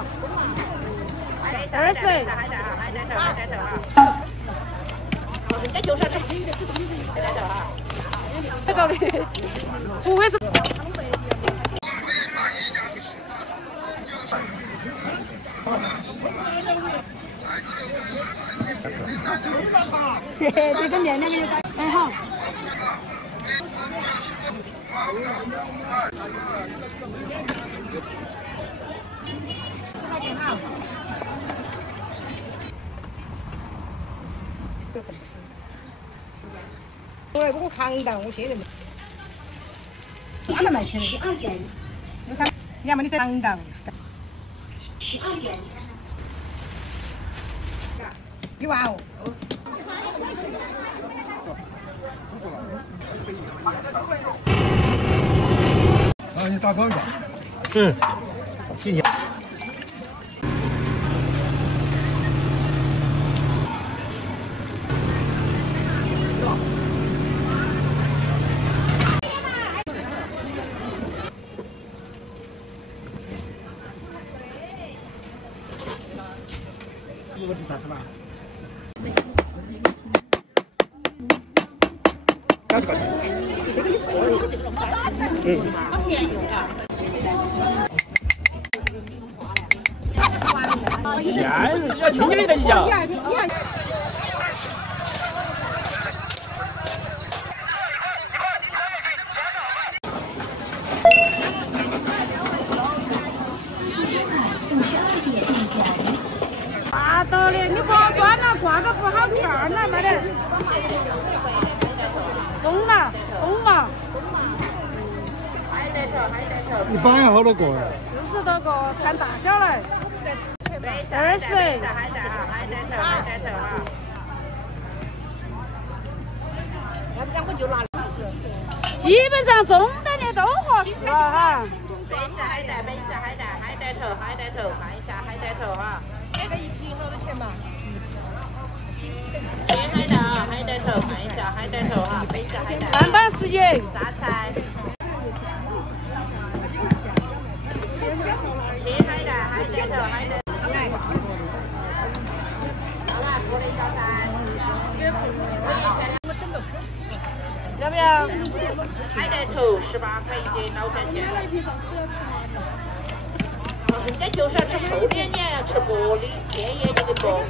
嘛？20。在酒上吃，这个哩，除非是。嘿嘿，这个面那个哎好。都很吃。我给我扛到，我现在没。12块钱。12元。你看，要么你再扛到。12元。你哇哦。啊，你打高一点。嗯。谢谢。我是咋吃吧？这个也是可以。要轻点一点讲。大到的，你不好端了，挂个不好看了，卖的。中嘛，中嘛。一般要好多个？40多个，看大小来。20。要不然我就拿20。基本上中等的都合适了哈。杯子海带头，看一下海带头哈。这个一瓶好多钱嘛？10。海带啊，海带头，看一下海带头哈，杯子海带。3板10斤。榨菜。切海带，海带头，海带。要不要？海带头18块1斤，老钱钱。人家就是要吃厚点点，要吃薄的，建议这个薄。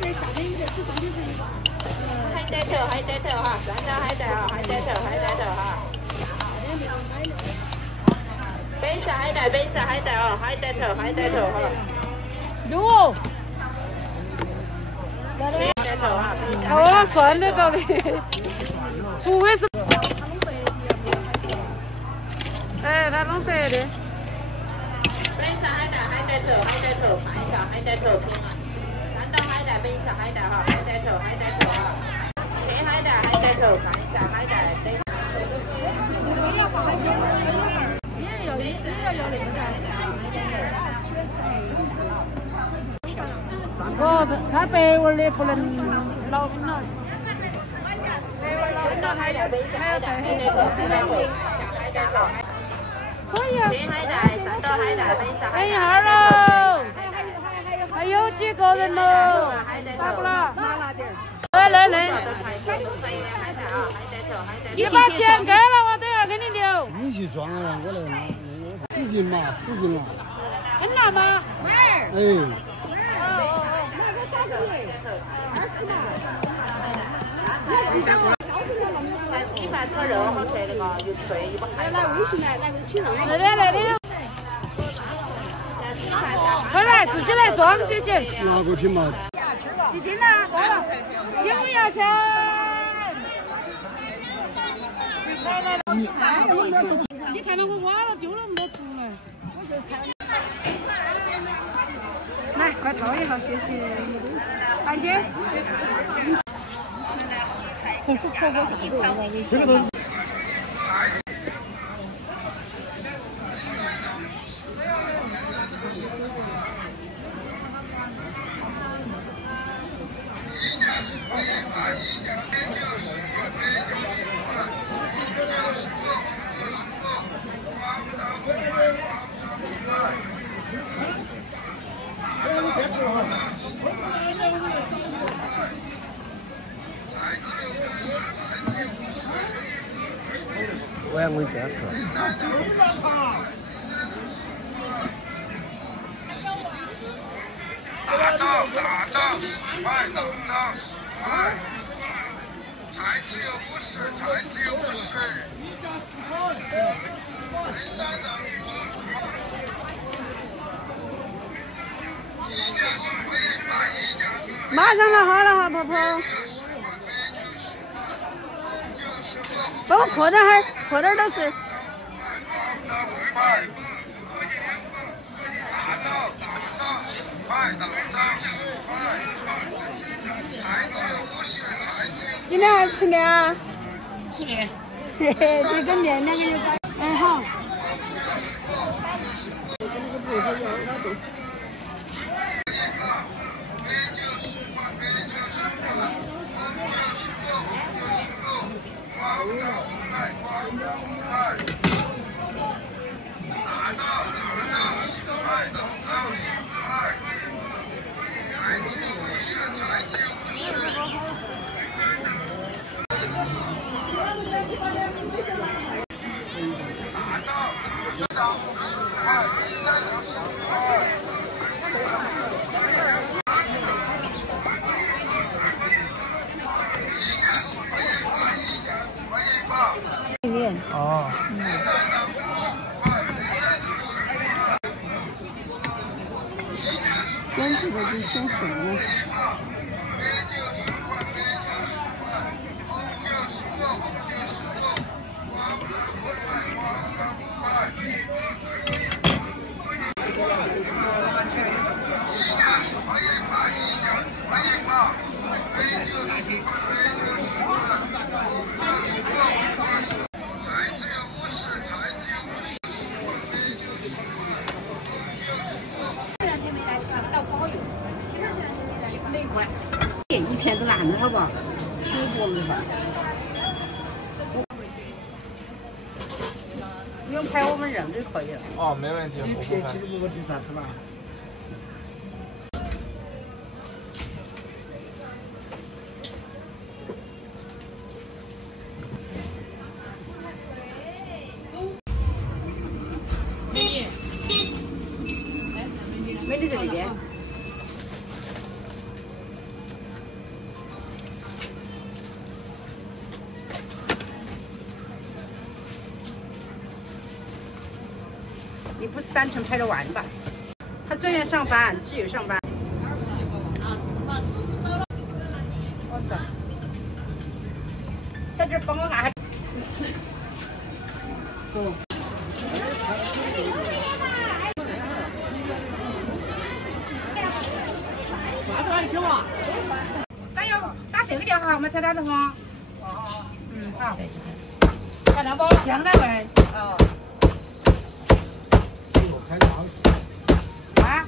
海带头哈，3张海带啊，海带头哈。杯子海带啊，海带头哈。哟。海带头哈。哦，算得到的，除非是。哎，它弄白的。杯子海带头，看一下海带头拼了。3张海带，杯子海带哈，海带头哈。切海带头，看一下海带。哦，它白味的不能老了。海带，杯子海带头，海带头。可以啊。切海带，3道海带，杯子海带。等一下喽，还有几个人喽？打不了？来。你把钱给了我，等下给你留。你去装了，我来拿。10斤嘛，10斤了。很难吗？哎。那个啥子？20嘛。那记得我。米饭炒肉好吃的嘛，又脆又不海。来微信来请上。是的，来的。快来，自己来装，姐姐。拿过去嘛。1斤呢？多了。有没有钱？来。你看到我挖了丢了那么多出来。来，快套一下，谢谢。半斤。这个都。我也没别说。打仗，快打仗，快！才自由不是，才自由不是。马上了，好了哈，婆婆。帮我扩点哈，扩点都是。今天还吃面啊？吃面。嘿嘿，这个面两个就打。哎好。哦。先吃的就先熟了。一片都烂了，好不好？水果没法。不用拍我们人就可以了。哦，没问题。一片75个就咋子了？美女在这边。你不是单纯拍着玩吧？他这样上班，自由上班。我操！在这帮我按下。走。打这个电话号码才打得通。哦。嗯，好。还能把我香奶味。哦。啊？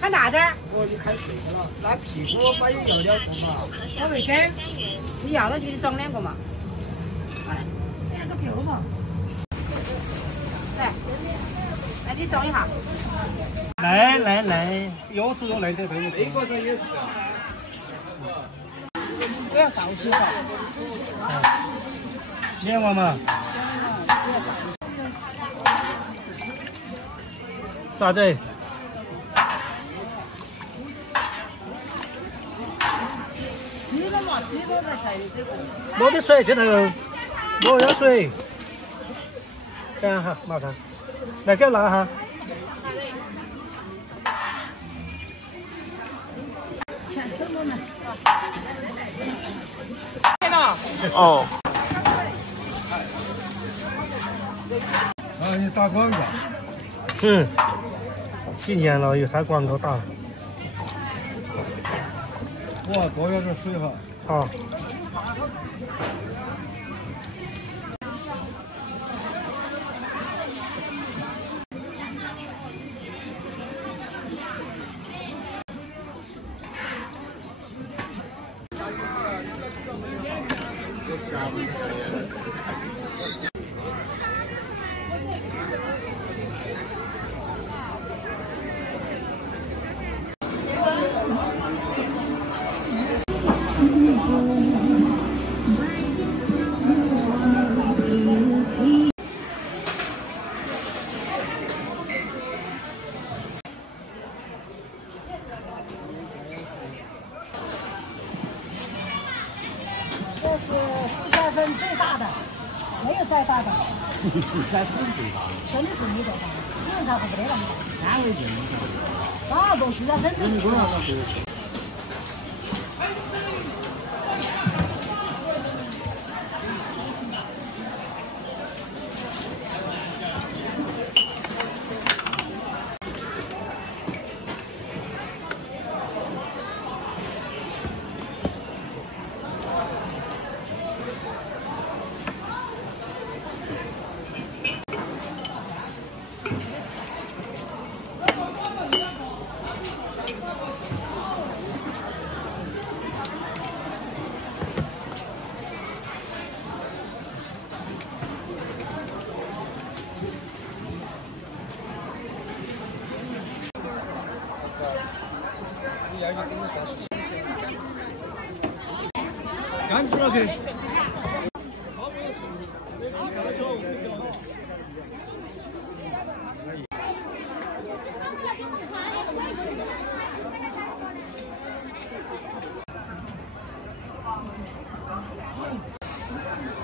看大点儿。我就开这个了，那屁股把你要了多嘛？我没给。你要了就给你装2个嘛。哎，那个够嘛？来，来你装一下。来，有时候来这都有。这个也是。不要倒水哈。连我嘛。啥子？没得水，这头没有水。等一下，马上来给我拿哈。全收了呢。哦。啊，你打广告。几年了，有啥广告打？我多要点水哈。好。这是石山参最大的，没有再大的。石山参最大的，真的是没再大的，西洋茶不得那么大。安徽人。啊，不，石山参最大的。 赶紧了去。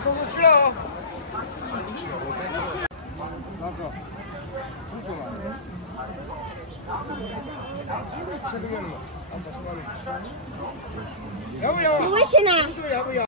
出不去了。哪个？出去了。这个了，要不要？有微信呢？要不要？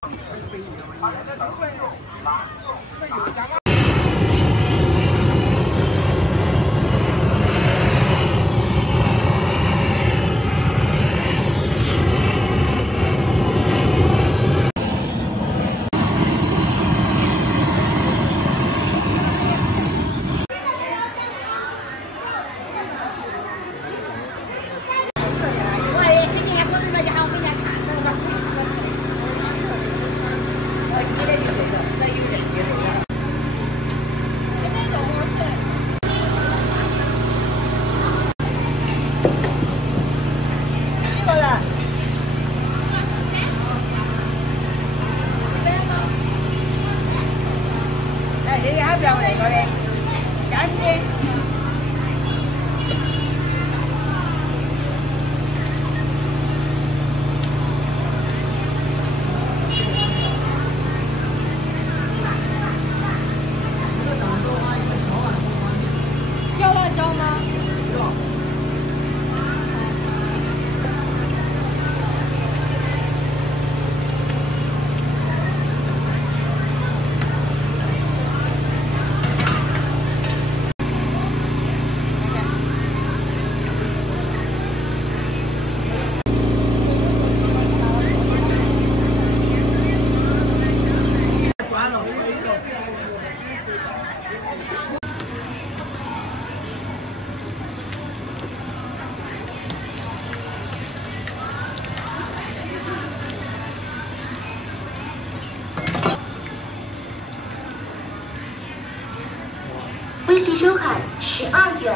微信收看12元。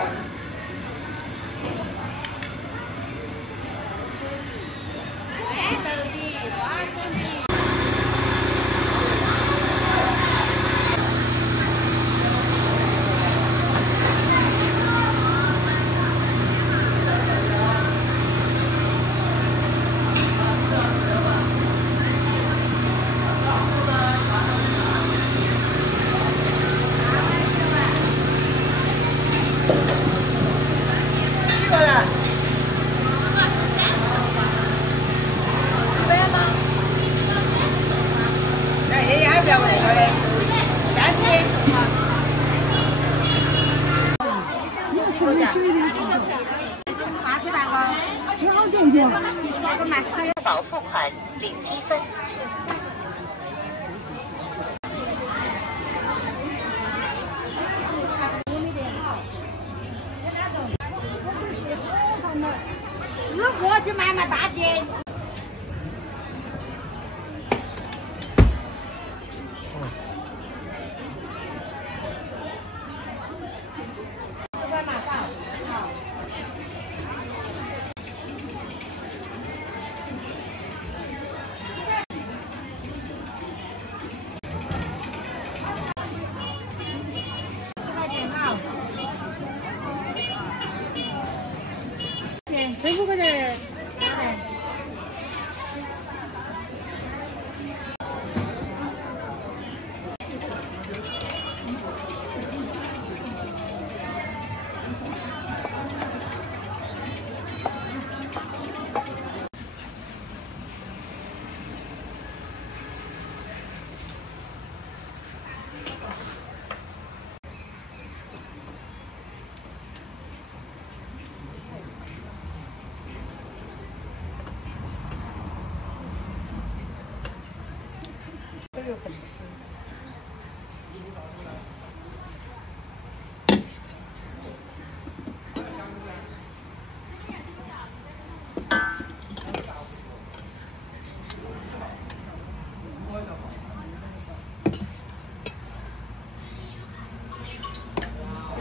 宝付款领积分。吃货就买大件。15塊錢。都有粉丝。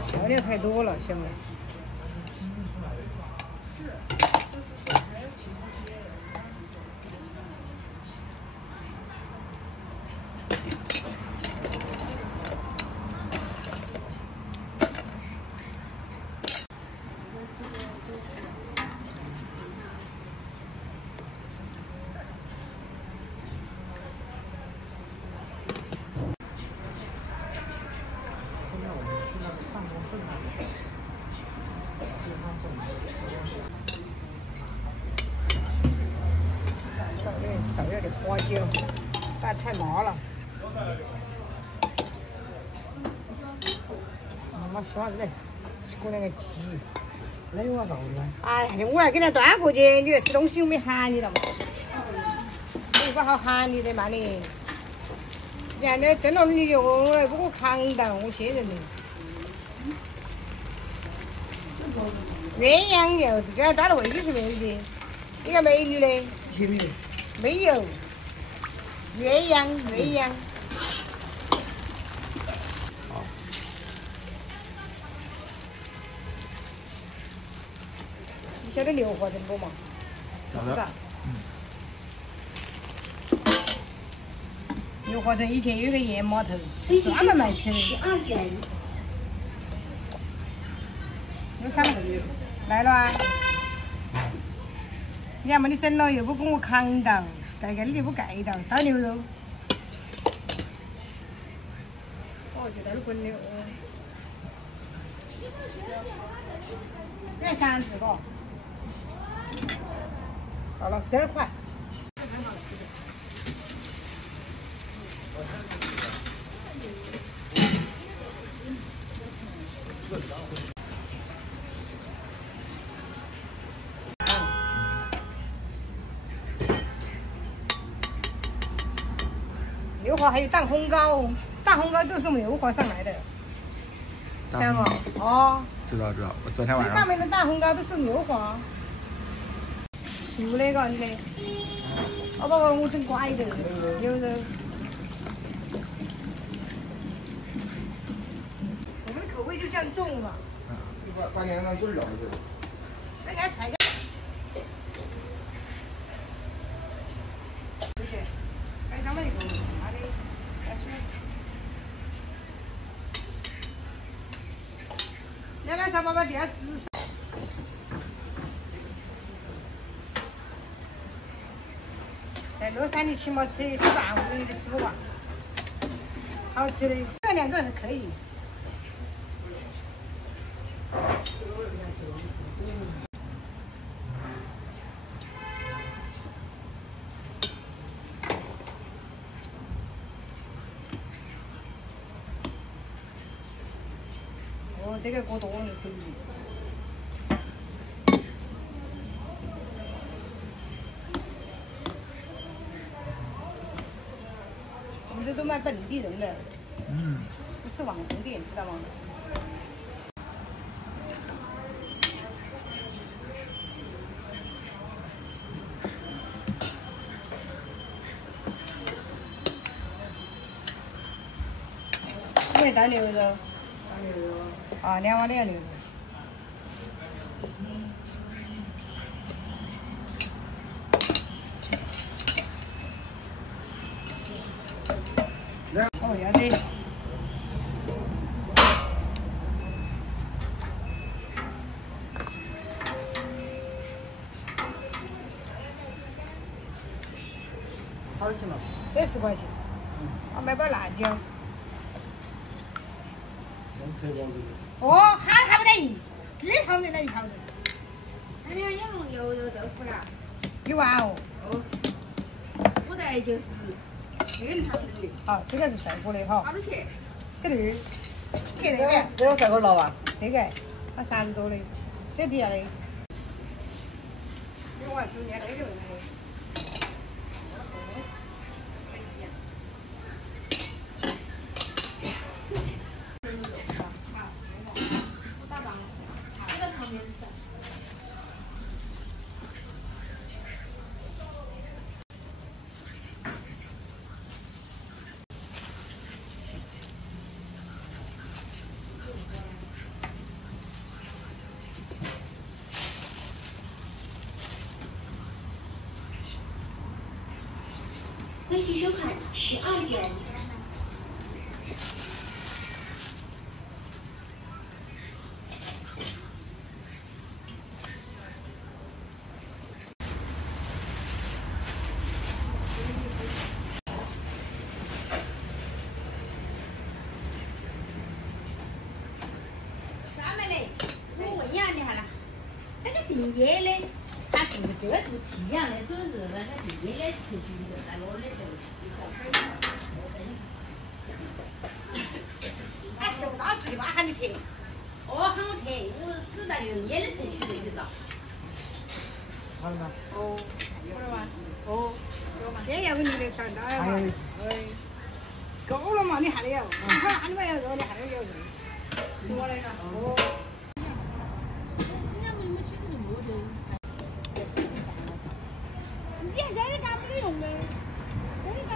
调料太多了，现在。少有点花椒，但太麻了。妈希望在吃过那个鸡，那有啥搞的？哎呀，我还给他端过去，你来吃东西我没喊你了嘛？我有个好喊你的嘛你？你看那蒸笼里用来给我扛到，我谢人的。鸳鸯油给他端到回去是没问题。你看美女的。没有，鸳鸯。好。你晓得硫磺怎么嘛？晓得。硫磺城以前有一个盐码头，专门卖吃的。12元。有啥？来了啊！你看嘛，你整了又不给我扛到，盖盖你又不盖到，倒牛肉。哦，就到了滚了哦。你看3次嘎，到了12块。硫磺还有蛋烘糕，蛋烘糕都是用硫磺上来的，知道吗？哦，知道，我昨天晚上。这上面的蛋烘糕都是硫磺，熟那个你的，哦不，我整乖的，有肉。我们的口味就这样重了。把两个棍儿了就。那个菜。不是，该咱们一个拿的，但是。两个小宝宝点紫。在乐山你起码吃饭，我你都吃不完，好吃的，这2个人可以。哦，这个锅多了可以。我们这都卖本地人的，不是网红店，知道吗？没倒牛肉。啊，2碗2牛肉。哦，要得。好多钱嘛？30块钱。我买包辣椒。哦，还不得一汤的那一汤子。还有牛肉豆腐啦。有啊哦。哦。我的就是这个汤的。好，这个是涮锅的哈。好多钱？12。这个。这个涮锅老啊？这个，它30多的，这底下的。我还中间那个。微信收款12元。专门的，我问一下你哈啦，那个定业的。它这个是不一样的，所以是那个第一的程序的，在我的时候他就到嘴巴喊你贴，喊我贴，我是在第一的程序的就是。好了吗？哦，好了吗？哦，先要个你的3刀了嘛？够了嘛？你还得要，喊你们要肉，你还得要肉。是我的个。哦。今天没请这么多的。你还在这干没得用的，这里干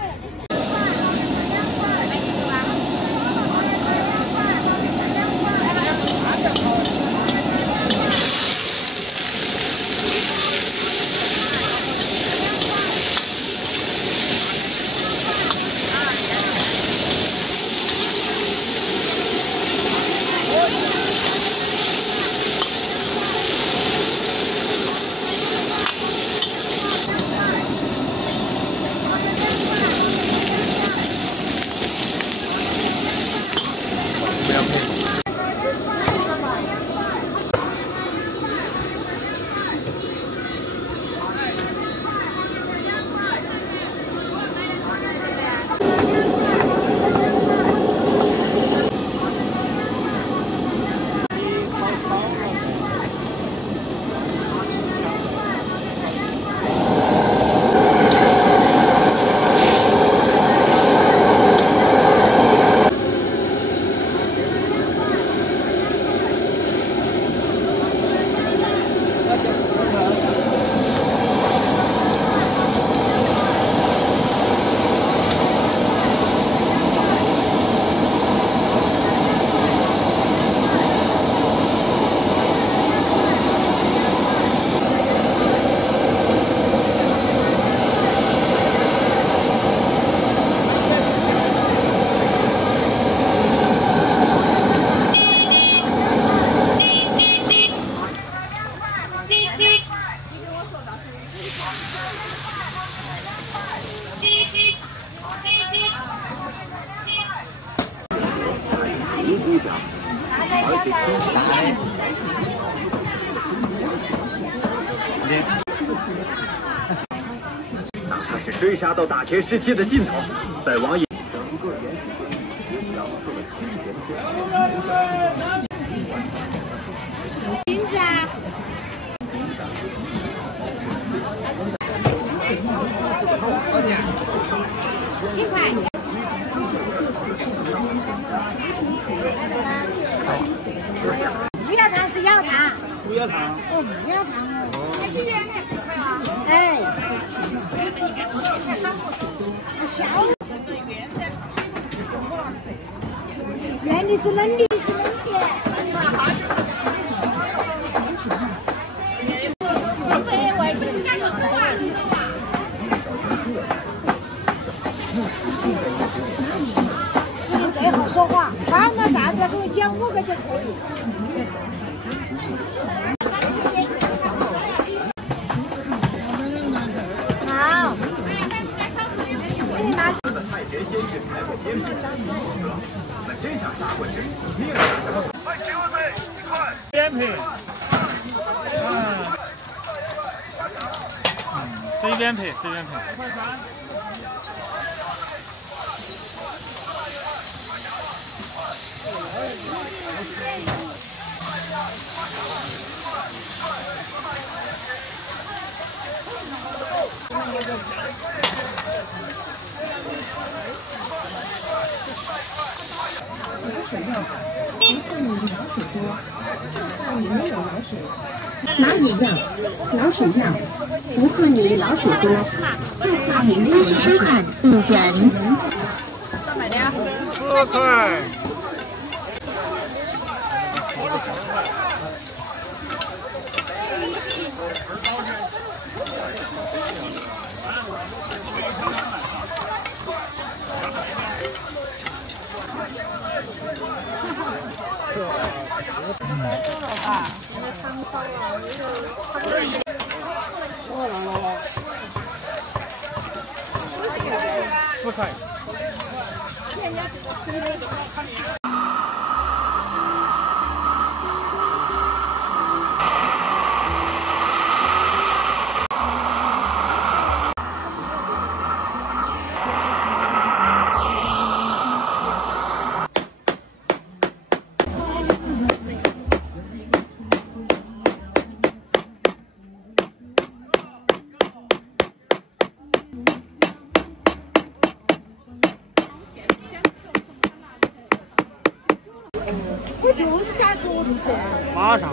哪怕是追杀到大千世界的尽头，在王爷。金子啊，7块。鱼要汤是要汤。不要汤。不要汤哦。哎。小。圆的是冷的，是冷的。最好说话，他那啥子跟我讲5个就可以。好。先是排过天平，那这下杀过去，命了。快几位妹，快！天平，随便配，随便配。蚂蚁药，老鼠药，不怕你老鼠多，就怕你微细收看5元。4块。4块。我就是打桌子噻。马上，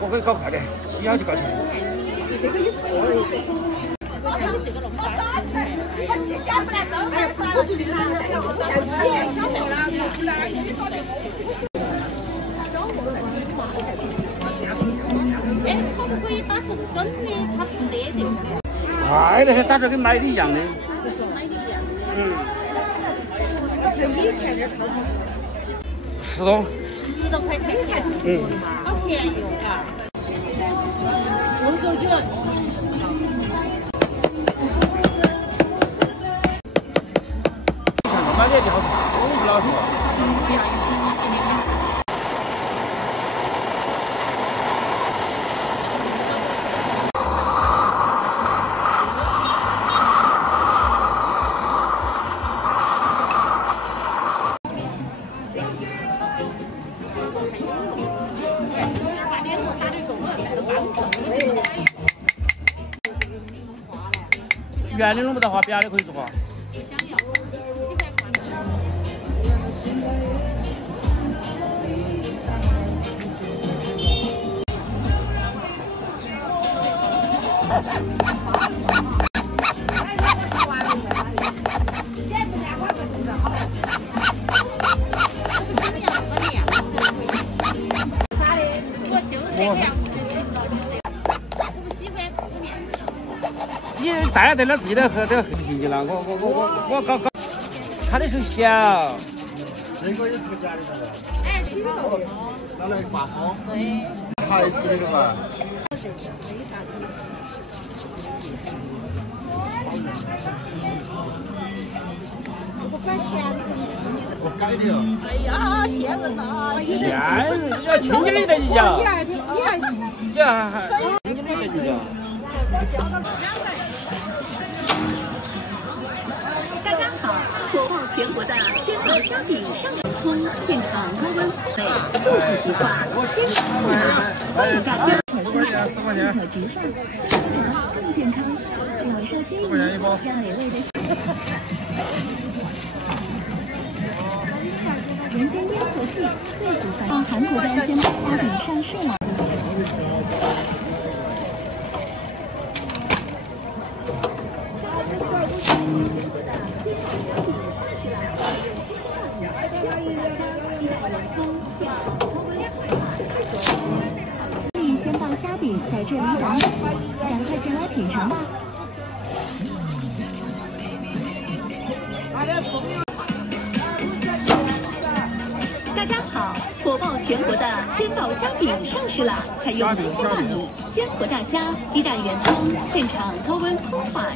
我可以搞快点，一下就搞定。这个也是可以的。可不可以打成根的？它不勒的。快的，打成跟买的一样的。这以前的套餐。10多。10多块钱。好便宜哦，嘎。买点就好，我不老实。圆的弄不到画，扁的可以做画。你带了自己的喝点喝不进去了，我搞，他的时候小。这个也是个假的，是吧？哎，挺好的。拿来挂钩。对。牌子的吧？不管钱的东西。我改的哟。哎呀，骗人呐！骗人，你要轻点的你讲。你还轻点的你讲。大家好，火爆全国的鲜宝虾饼上葱，现场高温复古计划，鲜宝码，欢迎大家。4块钱，可极大，炸更健康。老少皆宜，在美味的。人间烟火气最古范，韩国的鲜宝虾饼上市了。鲜宝虾饼在这里等你，赶快进来品尝吧！大家好，火爆全国的鲜宝虾饼上市了，采用新鲜大米、鲜活大虾、鸡蛋原葱，现场高温烹化。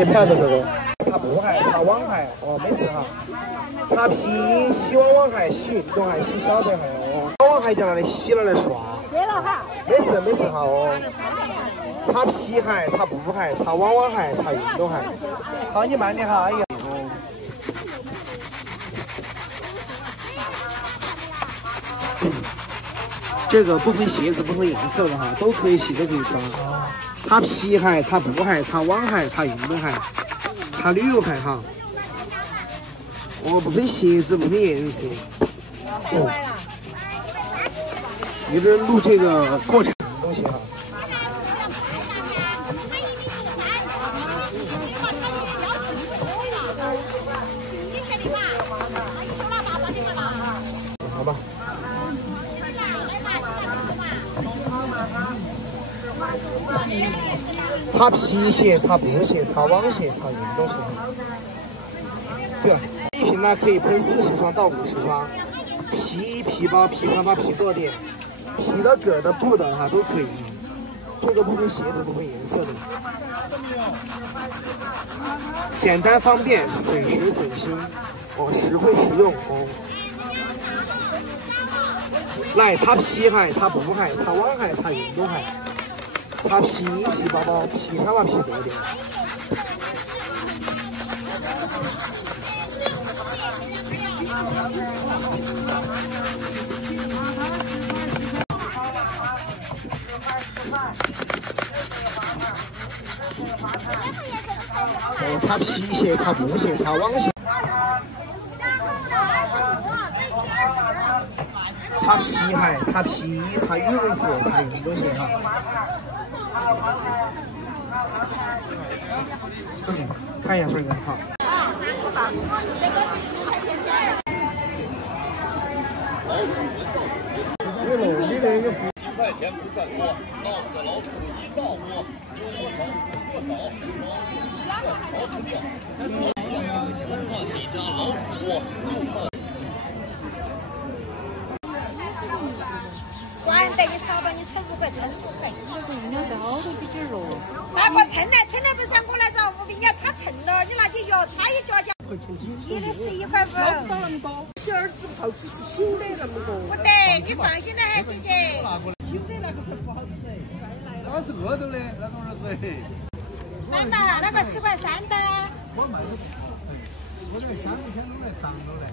切盘的这个，擦布鞋，擦网鞋，哦，没事哈。擦皮，洗网网鞋，洗运动鞋，洗小白鞋，哦。网鞋就拿来洗了来刷。洗了哈。没事哈哦。擦皮鞋，擦布鞋，擦网鞋，擦运动鞋。好，你慢点哈，哎呀。这个不分鞋子、不分颜色的哈，都可以洗，都可以穿。擦皮鞋、擦布鞋、擦网鞋、擦运动鞋、擦旅游鞋哈。哦，不分鞋子、不分颜色。哦。有点录这个过程东西哈。好吧。擦皮鞋、擦布鞋、擦网鞋、擦运动鞋。对，一瓶呢可以喷40双到50双，皮包、皮宽包、皮坐垫、皮的、革的、布的哈都可以。这个不分鞋子、不分颜色的，简单方便，省时省心，哦，实惠实用哦。来擦皮鞋、擦布鞋、擦网鞋、擦运动鞋。擦皮包包、皮宽包、皮坐垫。哦，擦皮鞋、擦布鞋、擦网鞋。擦皮鞋、擦皮、擦羽绒服、擦运动鞋哈。看一下帅哥哈。10块钱不算多，闹死老鼠一道窝，有多少死多少，逃不掉。看你家老鼠窝，就看。管得你炒吧，你称500，称500。人家这好多比较弱。那我称来不上过来找我给人家擦称了，你拿起药擦一脚脚。你的11块5。老少那么多，小儿子好吃是新的那么多。不对，你放心的哈，姐姐。新的那个才不好吃。那个是饿着的，那种儿子。买嘛，那个10块3的。我卖的，我这个香弄来上头来。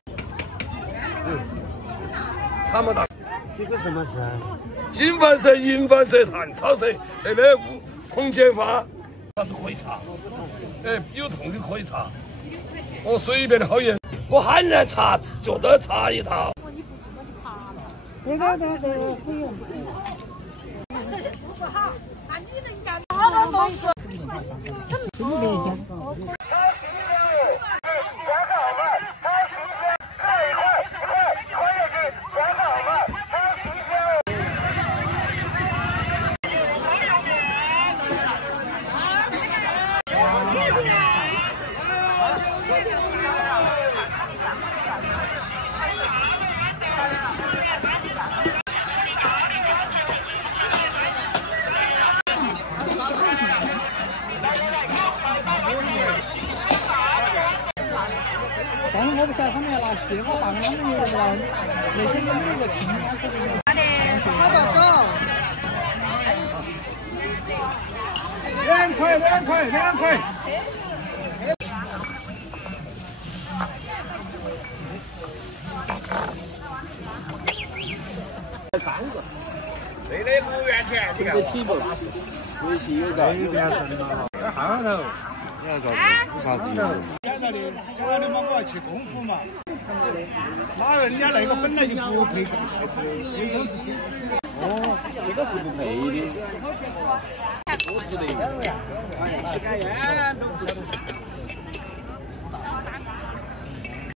差不多。这个什么事啊？金饭色、银饭色、炭草色，那空间法，它都可以擦。哎，有痛的可以擦。我随便的好颜，我喊人来擦，就得擦一套。那个不用。是的，不好，那你能干好多东西。真没见过。但是我不晓得他们要拿蟹货放他们有不拿，那些有没有个青蛙可以？好的，好多种。2块。3个。这的5元钱，你看。这起不？微信有个。有点深了。这号头。你要做有啥子用？讲道理嘛，我要去功夫嘛。哪人家那个本来就不配这个牌子，这个是哦，这个是不配的。我值得。10块钱都不值。